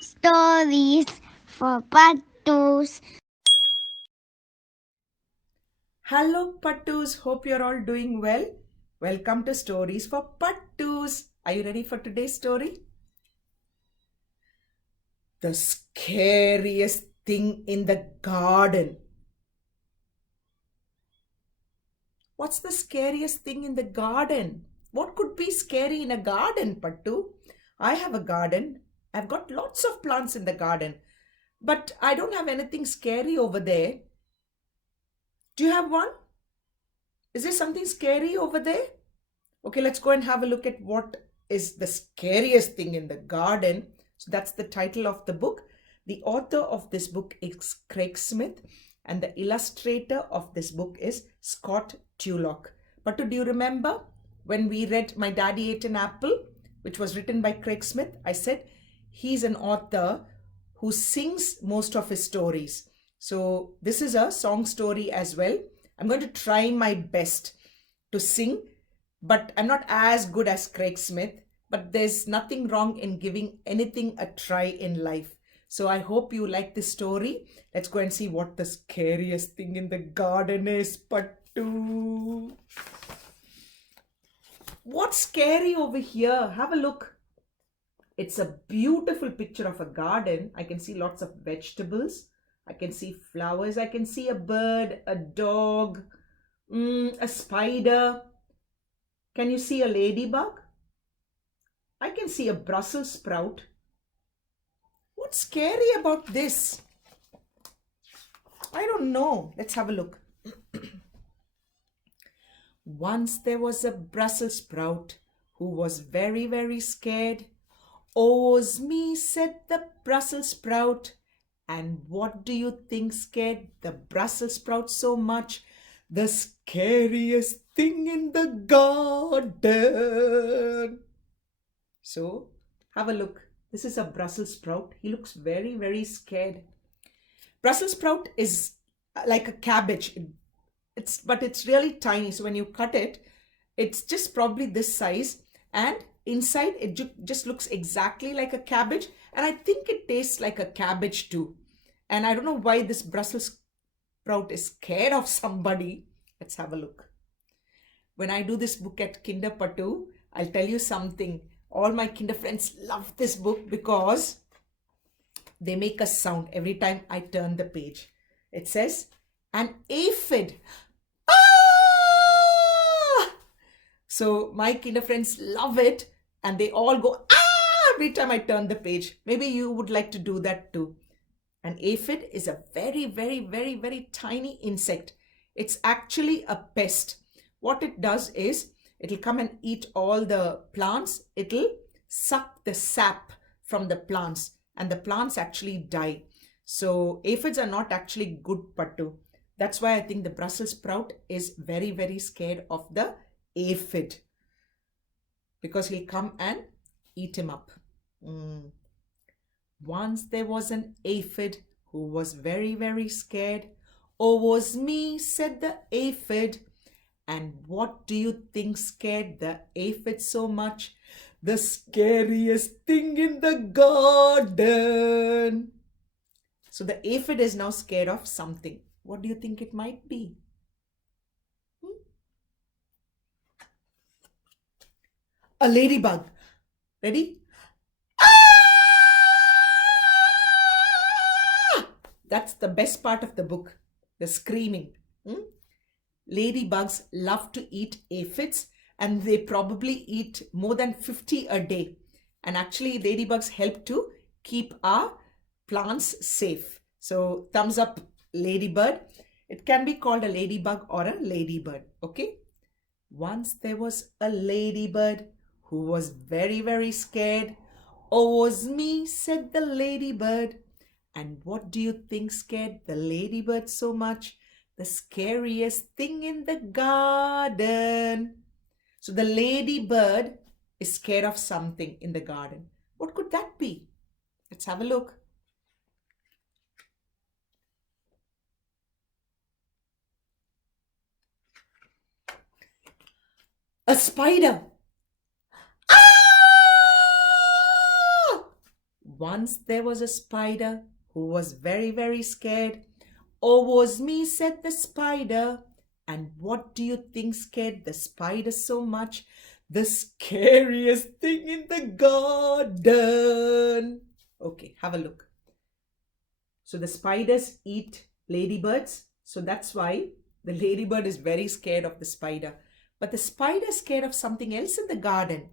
Stories for Pattus. Hello, Pattus. Hope you're all doing well. Welcome to Stories for Pattus. Are you ready for today's story? The scariest thing in the garden. What's the scariest thing in the garden? What could be scary in a garden, Pattu? I have a garden. I've got lots of plants in the garden, but I don't have anything scary over there. Do you have one? Is there something scary over there? Okay, let's go and have a look at what is the scariest thing in the garden. So that's the title of the book. The author of this book is Craig Smith, and the illustrator of this book is Scott Tulloch. But do you remember when we read My Daddy Ate an Apple, which was written by Craig Smith? I said he's an author who sings most of his stories. So this is a song story as well. I'm going to try my best to sing, but I'm not as good as Craig Smith. But there's nothing wrong in giving anything a try in life. So I hope you like this story. Let's go and see what the scariest thing in the garden is. Pattu. What's scary over here? Have a look. It's a beautiful picture of a garden. I can see lots of vegetables. I can see flowers. I can see a bird, a dog, a spider. Can you see a ladybug? I can see a Brussels sprout. What's scary about this? I don't know. Let's have a look. Once there was a Brussels sprout who was very, very scared. "Oh's me," said the Brussels sprout. And what do you think scared the Brussels sprout so much? The scariest thing in the garden. So, have a look. This is a Brussels sprout. He looks very, very scared. Brussels sprout is like a cabbage. But it's really tiny. So when you cut it, it's just probably this size, and inside it just looks exactly like a cabbage, and I think it tastes like a cabbage too. And I don't know why this Brussels sprout is scared of somebody. Let's have a look. When I do this book at Kinder Pattu, I'll tell you something. All my kinder friends love this book because they make a sound every time I turn the page. It says, "An aphid." Ah! So my kinder friends love it, and they all go, "Ah!" every time I turn the page. Maybe you would like to do that too. An aphid is a very, very, very, very tiny insect. It's actually a pest. What it does is it'll come and eat all the plants. It'll suck the sap from the plants, and the plants actually die. So aphids are not actually good, Pattu. That's why I think the Brussels sprout is very, very scared of the aphid, because he'll come and eat him up. Once there was an aphid who was very, very scared. "Oh's me," said the aphid. And what do you think scared the aphid so much? The scariest thing in the garden. So the aphid is now scared of something. What do you think it might be? A ladybug. Ready? That's the best part of the book, the screaming. Ladybugs love to eat aphids, and they probably eat more than 50 a day. And actually, ladybugs help to keep our plants safe. So, thumbs up, ladybird. It can be called a ladybug or a ladybird. Okay. Once there was a ladybird who was very, very scared. "Oh's me," said the ladybird. And what do you think scared the ladybird so much? The scariest thing in the garden. So the ladybird is scared of something in the garden. What could that be? Let's have a look. A spider. Ah! Once there was a spider who was very, very scared. Oh, was me, said the spider. And what do you think scared the spider so much? The scariest thing in the garden. Okay, have a look. So the spiders eat ladybirds. So that's why the ladybird is very scared of the spider. But the spider is scared of something else in the garden.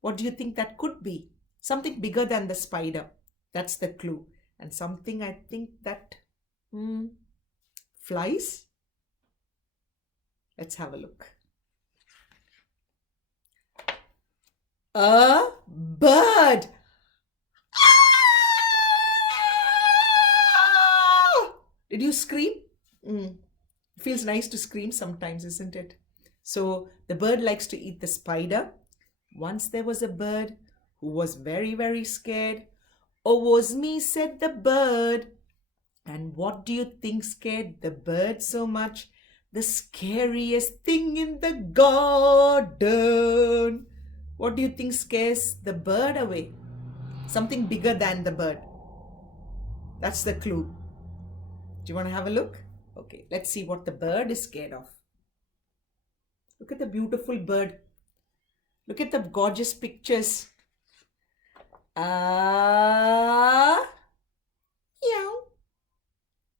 What do you think that could be? Something bigger than the spider. That's the clue. And something I think that flies. Let's have a look. A bird. Did you scream? Feels nice to scream sometimes, isn't it? So the bird likes to eat the spider. Once there was a bird who was very, very scared. Oh, was me, said the bird. And what do you think scared the bird so much? The scariest thing in the garden. What do you think scares the bird away? Something bigger than the bird. That's the clue. Do you want to have a look? Okay, let's see what the bird is scared of. Look at the beautiful bird. Look at the gorgeous pictures. Meow.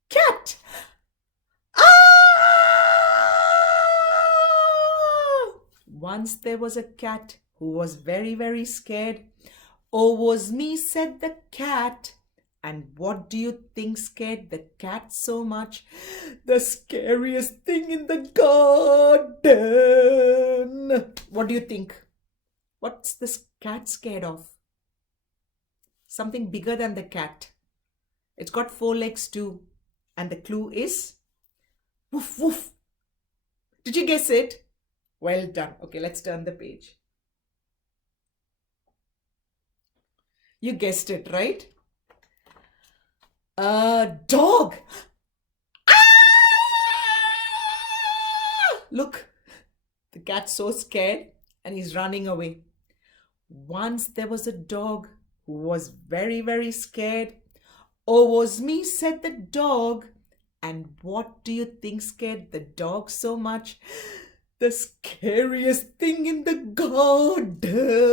Cat. Once there was a cat who was very, very scared. Oh, was me, said the cat. And what do you think scared the cat so much? The scariest thing in the garden. What do you think? What's this cat scared of? Something bigger than the cat. It's got 4 legs too. And the clue is woof woof. Did you guess it? Well done. Okay, let's turn the page. You guessed it, right? A dog. Look, the cat's so scared and he's running away. Once there was a dog who was very, very scared. Oh, was me, said the dog. And what do you think scared the dog so much? The scariest thing in the garden.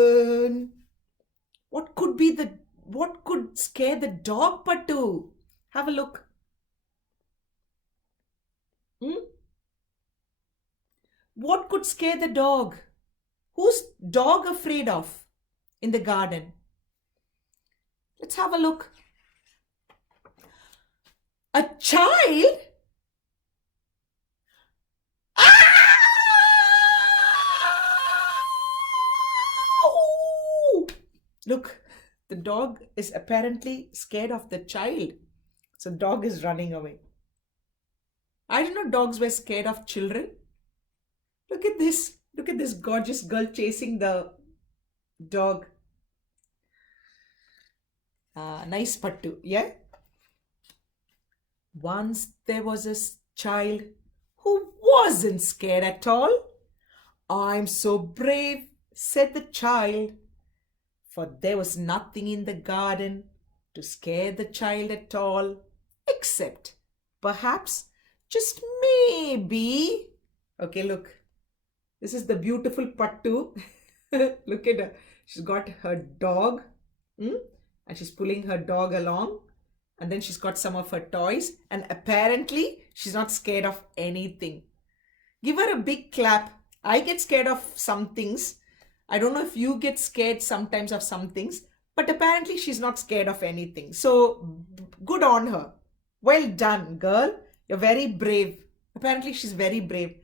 What could scare the dog, Pattu? Have a look. What could scare the dog? Who's dog afraid of in the garden? Let's have a look. A child? Look, the dog is apparently scared of the child. So dog is running away. I didn't know dogs were scared of children. Look at this. Look at this gorgeous girl chasing the dog. Nice Pattu, yeah? Once there was a child who wasn't scared at all. I'm so brave, said the child. For there was nothing in the garden to scare the child at all, except perhaps, just maybe. Okay, look. This is the beautiful Pattu. Look at her. She's got her dog. And she's pulling her dog along. And then she's got some of her toys. And apparently, she's not scared of anything. Give her a big clap. I get scared of some things. I don't know if you get scared sometimes of some things. But apparently, she's not scared of anything. So, good on her. Well done, girl. You're very brave. Apparently, she's very brave.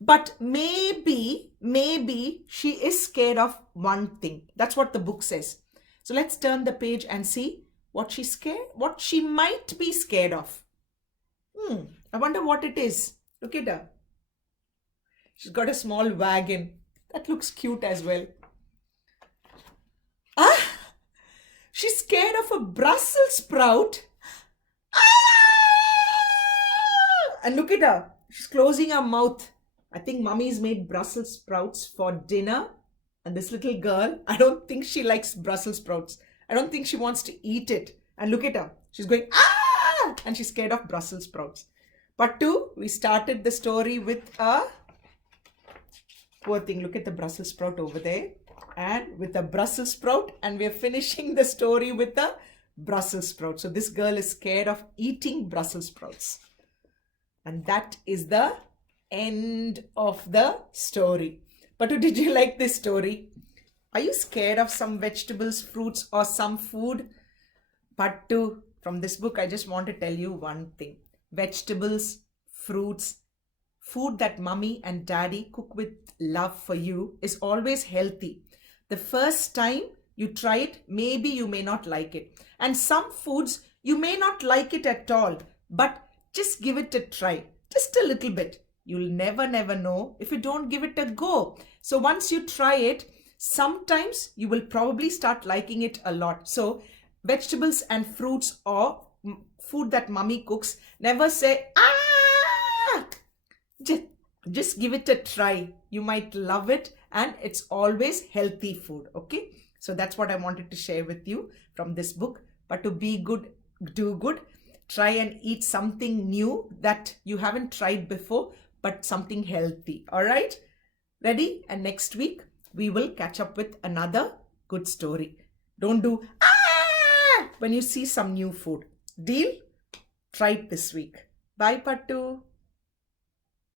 But maybe she is scared of one thing. That's what the book says. So let's turn the page and see what she might be scared of. I wonder what it is. Look at her. She's got a small wagon. That looks cute as well. She's scared of a Brussels sprout. And look at her. She's closing her mouth. I think mummy's made Brussels sprouts for dinner. And this little girl, I don't think she likes Brussels sprouts. I don't think she wants to eat it. And look at her. She's going, ah! And she's scared of Brussels sprouts. Pattu, we started the story with a poor thing. Look at the Brussels sprout over there. And with a Brussels sprout. And we're finishing the story with a Brussels sprout. So this girl is scared of eating Brussels sprouts. And that is the end of the story. Pattu, did you like this story? Are you scared of some vegetables, fruits, or some food? Pattu, from this book, I just want to tell you one thing. Vegetables, fruits, food that mommy and daddy cook with love for you is always healthy. The first time you try it, maybe you may not like it. And some foods, you may not like it at all. But just give it a try. Just a little bit. You'll never know if you don't give it a go. So once you try it, sometimes you will probably start liking it a lot. So vegetables and fruits or food that mommy cooks, never say, ah! Just give it a try. You might love it and it's always healthy food. Okay. So that's what I wanted to share with you from this book. But to be good, do good. Try and eat something new that you haven't tried before, but something healthy. All right? Ready? And next week, we will catch up with another good story. Don't do ah when you see some new food. Deal? Try it this week. Bye, Pattu.